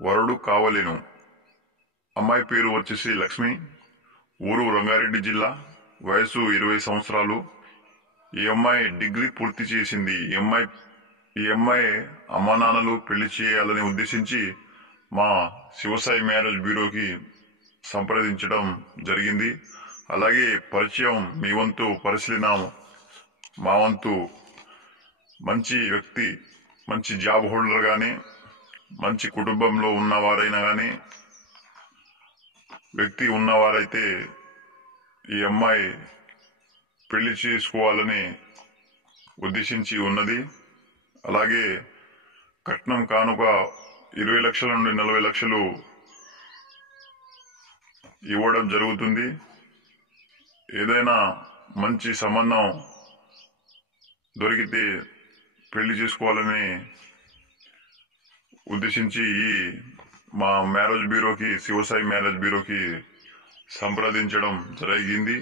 వరుడు కావలేను. అమ్మాయి పేరు వచ్చేసి లక్ష్మి. ఊరు రంగారెడ్డి జిల్లా. వయసు 20 సంవత్సరాలు. ఈ అమ్మాయి డిగ్రీ పూర్తి చేసింది. ఈ అమ్మాయి అమ్మా నాన్నలు పెళ్లి చేయాలని ఉద్దేశించి మా శివసాయి మ్యారేజ్ బ్యూరోకి సంప్రదించడం జరిగింది. అలాగే పరిచయం మీ వంతు పరిశీలన మా వంతు మంచి వ్యక్తి, మంచి జాబ్ హోల్డర్ గాని, మంచి కుటుంబంలో ఉన్నవారైనా గాని వ్యక్తి ఉన్నవారైతే ఈ అమ్మాయి పెళ్లి చేసుకోవాలని ఉద్దేశించి ఉన్నది. అలాగే కట్నం కానుక 20 లక్షల నుండి 40 లక్షలు ఇవ్వడం జరుగుతుంది. ఏదైనా మంచి సంబంధం దొరికితే పెళ్లి చేసుకోవాలని ఉద్దేశించి మా మ్యారేజ్ బ్యూరోకి, శివసాయి మ్యారేజ్ బ్యూరోకి సంప్రదించడం జరిగింది.